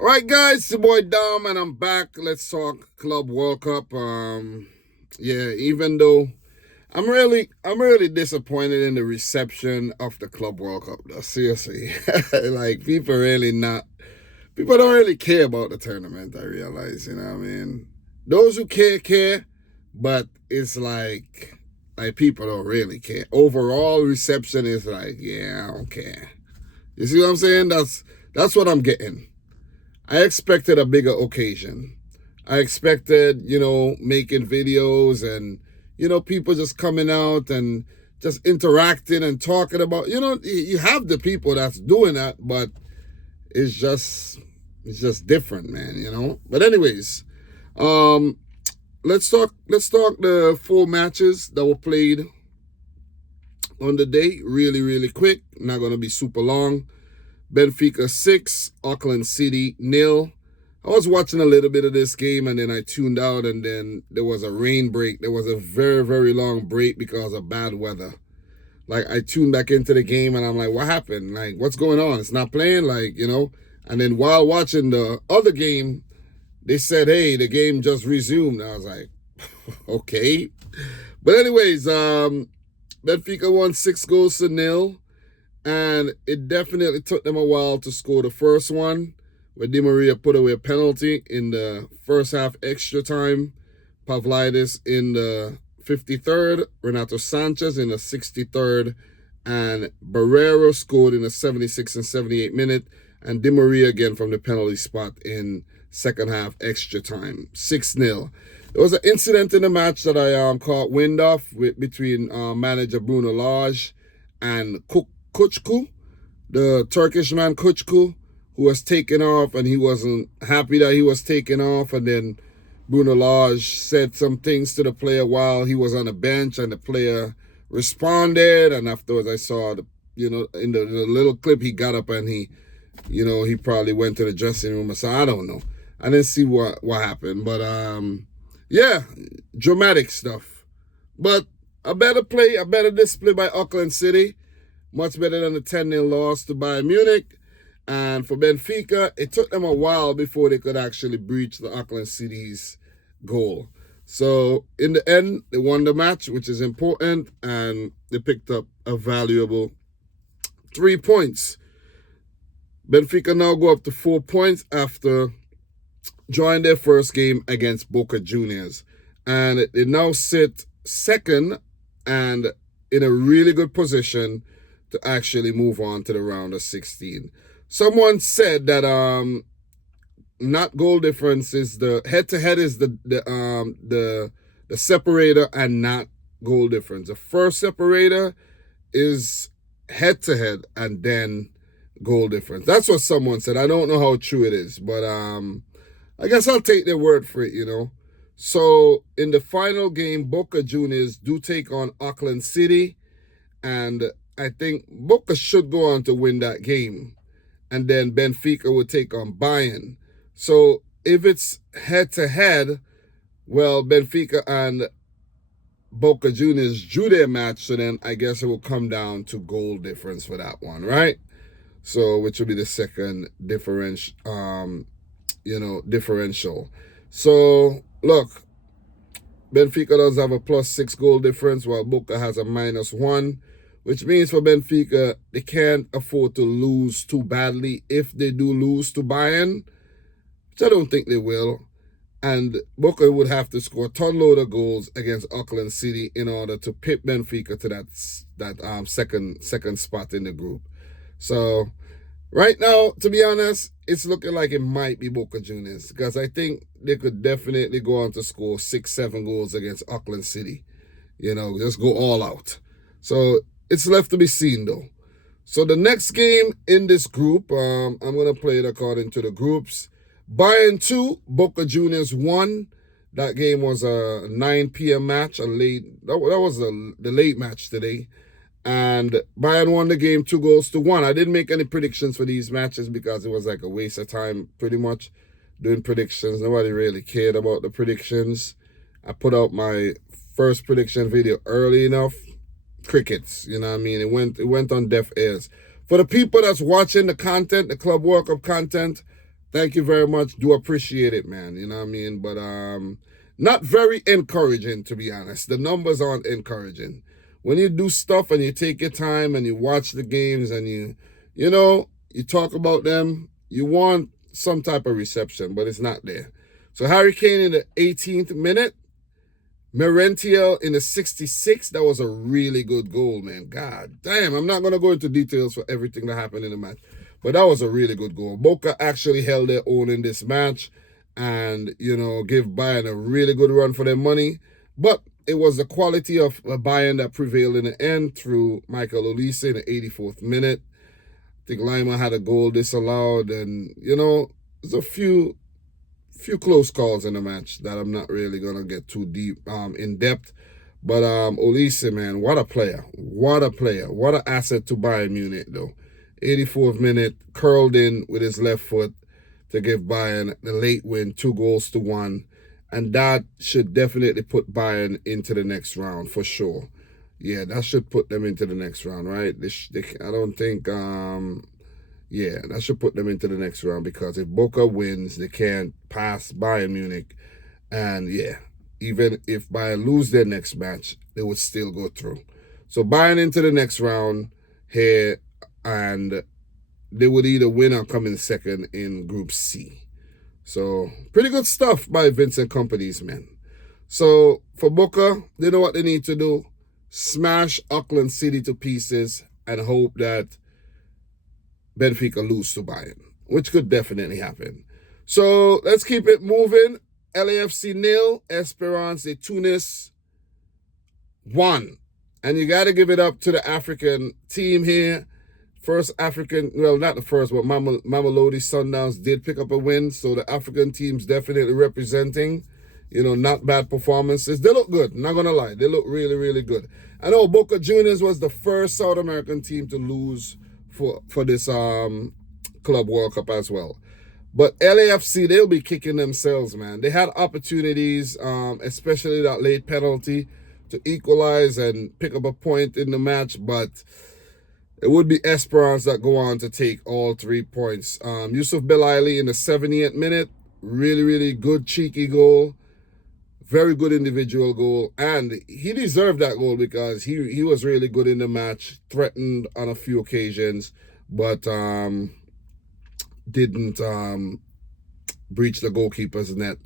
All right, guys, it's your boy Dom, and I'm back. Let's talk Club World Cup. Even though I'm really disappointed in the reception of the Club World Cup. Though. Seriously, like people don't really care about the tournament. I realize, you know what I mean. Those who care, but it's like people don't really care. Overall reception is like, yeah, I don't care. You see what I'm saying? That's what I'm getting. I expected a bigger occasion. I expected, making videos and, people just coming out and just interacting and talking about, you have the people that's doing that, but it's just different, man. But anyways, um, let's talk the 4 matches that were played on the day, really, really quick. Not gonna be super long. Benfica 6, Auckland City 0. I was watching a little bit of this game and then I tuned out, and then there was a rain break. There was a very, very long break because of bad weather. Like, I tuned back into the game and I'm like, what happened? Like, what's going on? It's not playing, And then while watching the other game, they said, hey, the game just resumed. I was like, okay. But anyways, Benfica won 6-0. And it definitely took them a while to score the first one, where Di Maria put away a penalty in the first half extra time. Pavlidis in the 53rd, Renato Sanchez in the 63rd, and Barrero scored in the 76th and 78th minute, and Di Maria again from the penalty spot in second half extra time, 6-0. There was an incident in the match that I caught wind of between manager Bruno Lage and Kuchku, the Turkish man Kuchku, who was taken off, and he wasn't happy that he was taken off. And then Bruno Lage said some things to the player while he was on the bench, and the player responded. And afterwards, I saw in the little clip, he got up and he probably went to the dressing room. So I don't know. I didn't see what happened, but yeah, dramatic stuff. But a better display by Auckland City. Much better than the 10-0 loss to Bayern Munich. And for Benfica, it took them a while before they could actually breach the Auckland City's goal. So in the end, they won the match, which is important, and they picked up a valuable 3 points. Benfica now go up to 4 points after drawing their first game against Boca Juniors. And they now sit second and in a really good position to actually move on to the round of 16. Someone said that not goal difference is the head-to-head is the separator, and not goal difference. The first separator is head-to-head and then goal difference. That's what someone said. I don't know how true it is, but I guess I'll take their word for it, So in the final game, Boca Juniors do take on Auckland City, and I think Boca should go on to win that game. And then Benfica would take on Bayern. So if it's head-to-head, well, Benfica and Boca Juniors drew their match, so then I guess it will come down to goal difference for that one, right? So, which will be the second differential. So, look, Benfica does have a +6 goal difference, while Boca has a -1. Which means for Benfica, they can't afford to lose too badly if they do lose to Bayern, which I don't think they will. And Boca would have to score a ton load of goals against Auckland City in order to pip Benfica to that second spot in the group. So right now, to be honest, it's looking like it might be Boca Juniors, because I think they could definitely go on to score 6-7 goals against Auckland City. Just go all out. So it's left to be seen, though. So the next game in this group, I'm going to play it according to the groups. Bayern 2, Boca Juniors 1. That game was a 9 p.m. match, that was the late match today. And Bayern won the game 2-1. I didn't make any predictions for these matches because it was like a waste of time, pretty much, doing predictions. Nobody really cared about the predictions. I put out my first prediction video early enough. Crickets, you know what I mean? It went on deaf ears. For the people that's watching the content, the Club World Cup content, Thank you very much. Do appreciate it, man. You know what I mean? But not very encouraging, to be honest. The numbers aren't encouraging. When you do stuff and you take your time and you watch the games and you talk about them, you want some type of reception, but it's not there. So Harry Kane in the 18th minute, Merentiel in the 66th. That was a really good goal, man. God damn, I'm not going to go into details for everything that happened in the match, but that was a really good goal. Boca actually held their own in this match and, give Bayern a really good run for their money. But it was the quality of Bayern that prevailed in the end through Michael Olise in the 84th minute. I think Lima had a goal disallowed, and, there's a few close calls in the match that I'm not really going to get too deep in depth. But Olise, man, what a player. What a player. What an asset to Bayern Munich, though. 84th minute, curled in with his left foot to give Bayern the late win, 2-1. And that should definitely put Bayern into the next round, for sure. Yeah, that should put them into the next round, right? I don't think... that should put them into the next round, because if Boca wins, they can't pass Bayern Munich. And yeah, even if Bayern lose their next match, they would still go through. So Bayern into the next round here, and they would either win or come in second in Group C. So pretty good stuff by Vincent Kompany's men. So for Boca, they know what they need to do. Smash Auckland City to pieces and hope that Benfica lose to Bayern, which could definitely happen. So let's keep it moving. LAFC 0, Esperance de Tunis 1. And you got to give it up to the African team here. First African, well, not the first, but Mamelodi Sundowns did pick up a win. So the African team's definitely representing, not bad performances. They look good, not going to lie. They look really, really good. I know Boca Juniors was the first South American team to lose for this Club World Cup as well. But LAFC, they'll be kicking themselves, man. They had opportunities, especially that late penalty, to equalize and pick up a point in the match, but it would be Esperance that go on to take all 3 points. Yusuf Belaili in the 78th minute, really, really good cheeky goal. Very good individual goal, and he deserved that goal because he was really good in the match, threatened on a few occasions, but didn't breach the goalkeeper's net.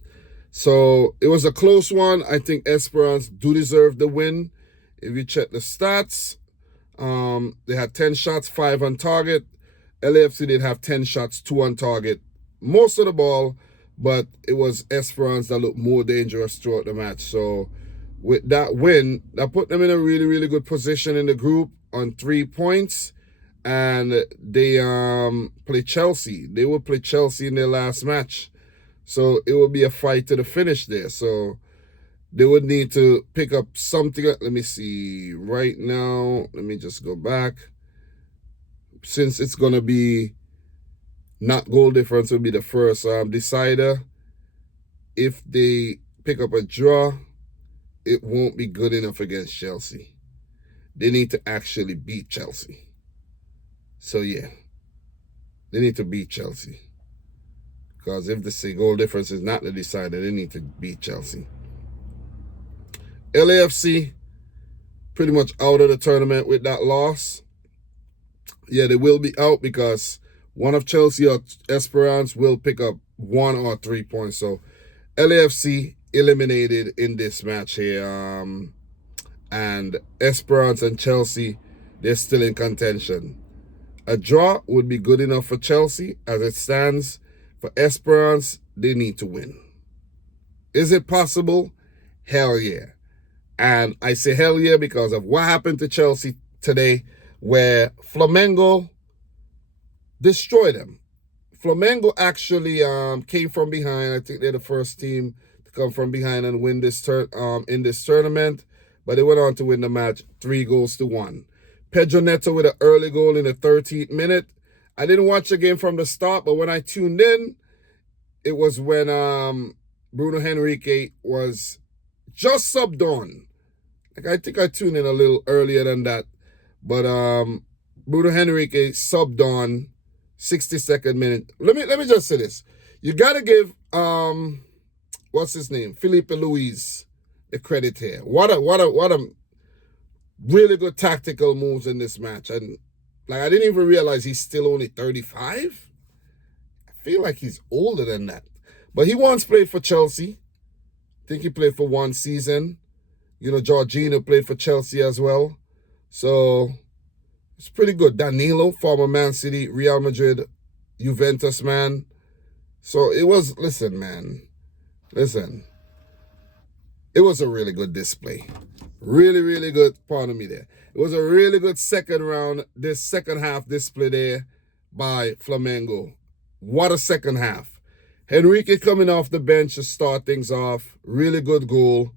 So it was a close one. I think Esperance do deserve the win. If you check the stats, they had 10 shots, 5 on target. LAFC did have 10 shots, 2 on target. Most of the ball, but it was Esperance that looked more dangerous throughout the match. So with that win, that put them in a really, really good position in the group on 3 points. And they play Chelsea. They will play Chelsea in their last match. So it will be a fight to the finish there. So they would need to pick up something. Let me see. Right now, let me just go back. Since it's going to be not goal difference, will be the first decider. If they pick up a draw, it won't be good enough against Chelsea. They need to actually beat Chelsea. So yeah, they need to beat Chelsea. Because if the goal difference is not the decider, they need to beat Chelsea. LAFC, pretty much out of the tournament with that loss. Yeah, they will be out because one of Chelsea or Esperance will pick up 1 or 3 points. So LAFC eliminated in this match here. And Esperance and Chelsea, they're still in contention. A draw would be good enough for Chelsea. As it stands, for Esperance, they need to win. Is it possible? Hell yeah. And I say hell yeah because of what happened to Chelsea today, where Flamengo destroyed them. Flamengo actually came from behind. I think they're the first team to come from behind and win this in this tournament. But they went on to win the match 3-1. Pedro Neto with an early goal in the 13th minute. I didn't watch the game from the start, but when I tuned in, it was when Bruno Henrique was just subbed on. Like, I think I tuned in a little earlier than that. But Bruno Henrique subbed on 62nd minute. Let me just say this. You gotta give what's his name? Felipe Luis the credit here. What a really good tactical moves in this match. And like I didn't even realize he's still only 35. I feel like he's older than that. But he once played for Chelsea. I think he played for one season. You know, Jorginho played for Chelsea as well. So it's pretty good. Danilo, former Man City, Real Madrid, Juventus man. So it was, listen, man. Listen. It was a really good display. Really, really good. Pardon me there. It was a really good second round, this second half display there by Flamengo. What a second half. Henrique coming off the bench to start things off. Really good goal.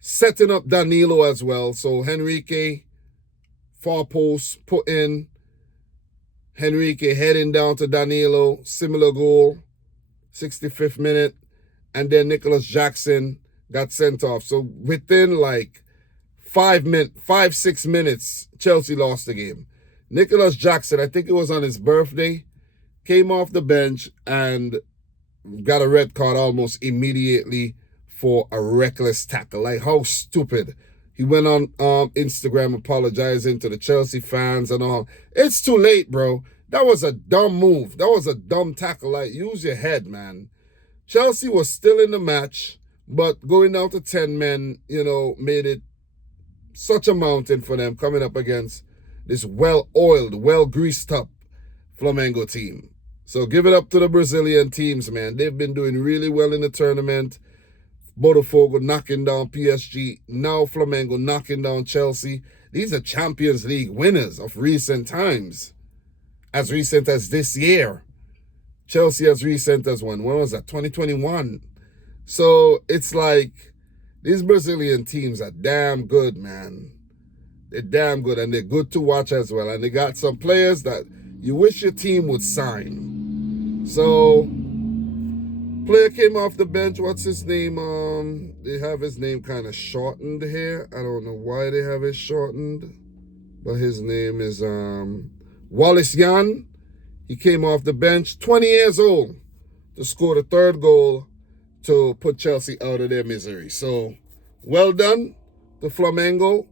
Setting up Danilo as well. So Henrique, far post, put in. Henrique heading down to Danilo. Similar goal. 65th minute. And then Nicholas Jackson got sent off. So within like 6 minutes, Chelsea lost the game. Nicholas Jackson, I think it was on his birthday, came off the bench and got a red card almost immediately for a reckless tackle. Like, how stupid. He went on Instagram apologizing to the Chelsea fans and all. It's too late, bro. That was a dumb move. That was a dumb tackle. Like, use your head, man. Chelsea was still in the match, but going down to 10 men, you know, made it such a mountain for them coming up against this well-oiled, well-greased-up Flamengo team. So give it up to the Brazilian teams, man. They've been doing really well in the tournament. Botafogo knocking down PSG. Now Flamengo knocking down Chelsea. These are Champions League winners of recent times. As recent as this year. Chelsea as recent as when was that? 2021. So it's like these Brazilian teams are damn good, man. They're damn good, and they're good to watch as well. And they got some players that you wish your team would sign. So, player came off the bench. What's his name? They have his name kind of shortened here. I don't know why they have it shortened, but his name is Wallace Jan. He came off the bench, 20 years old, to score the third goal to put Chelsea out of their misery. So, well done to Flamengo.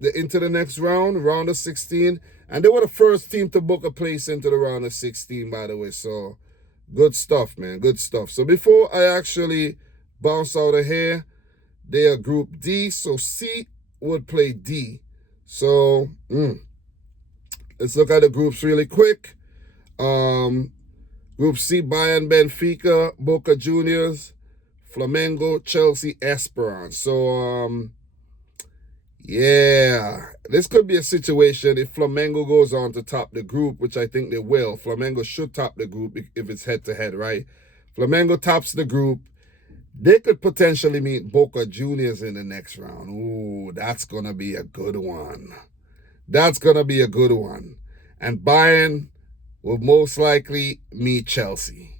They're into the next round, round of 16. And they were the first team to book a place into the round of 16, by the way. So, good stuff, man. Good stuff. So, before I actually bounce out of here, they are Group D. So, C would play D. So, let's look at the groups really quick. Group C, Bayern, Benfica, Boca Juniors, Flamengo, Chelsea, Esperance. So, yeah, this could be a situation if Flamengo goes on to top the group, which I think they will. Flamengo should top the group if it's head-to-head, right? Flamengo tops the group. They could potentially meet Boca Juniors in the next round. Ooh, that's going to be a good one. That's going to be a good one. And Bayern will most likely meet Chelsea.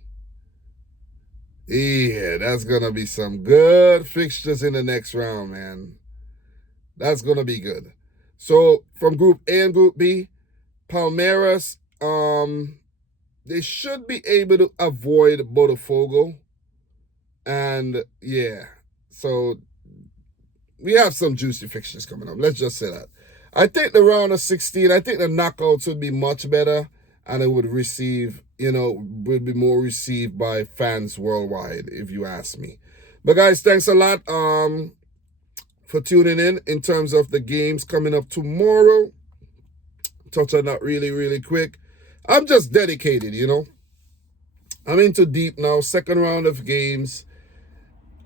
Yeah, that's going to be some good fixtures in the next round, man. That's going to be good. So, from Group A and Group B, Palmeiras, they should be able to avoid Botafogo. And, yeah, so we have some juicy fixtures coming up. Let's just say that. I think the round of 16, I think the knockouts would be much better. And it would receive, would be more received by fans worldwide, if you ask me. But guys, thanks a lot for tuning in terms of the games coming up tomorrow. Touch on that really, really quick. I'm just dedicated, I'm into deep now, second round of games.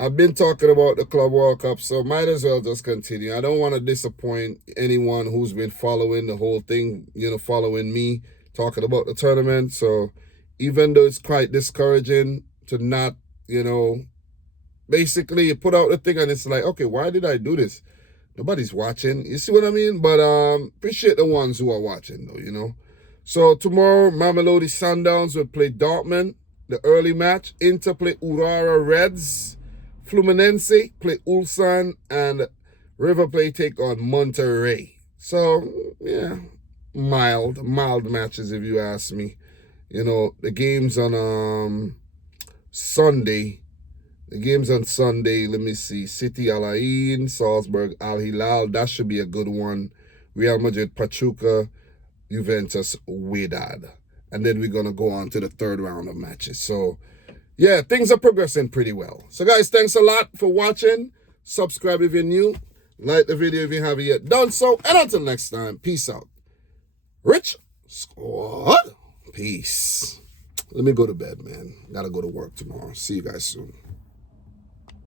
I've been talking about the Club World Cup, so might as well just continue. I don't want to disappoint anyone who's been following the whole thing, following me, talking about the tournament. So even though it's quite discouraging to not, basically you put out the thing and it's like, okay, why did I do this? Nobody's watching. You see what I mean? But appreciate the ones who are watching though, So tomorrow, Mamelodi Sundowns will play Dortmund, the early match. Inter play Urara Reds. Fluminense play Ulsan. And River Plate take on Monterrey. So, yeah, mild matches if you ask me. The games on Sunday. The games on Sunday, let me see. City Al Ain, Salzburg Al Hilal. That should be a good one. Real Madrid Pachuca, Juventus Wydad. And then we're going to go on to the third round of matches. So, yeah, things are progressing pretty well. So, guys, thanks a lot for watching. Subscribe if you're new. Like the video if you haven't yet done so. And until next time, peace out. Rich Squad. Peace. Let me go to bed, man. Gotta go to work tomorrow. See you guys soon.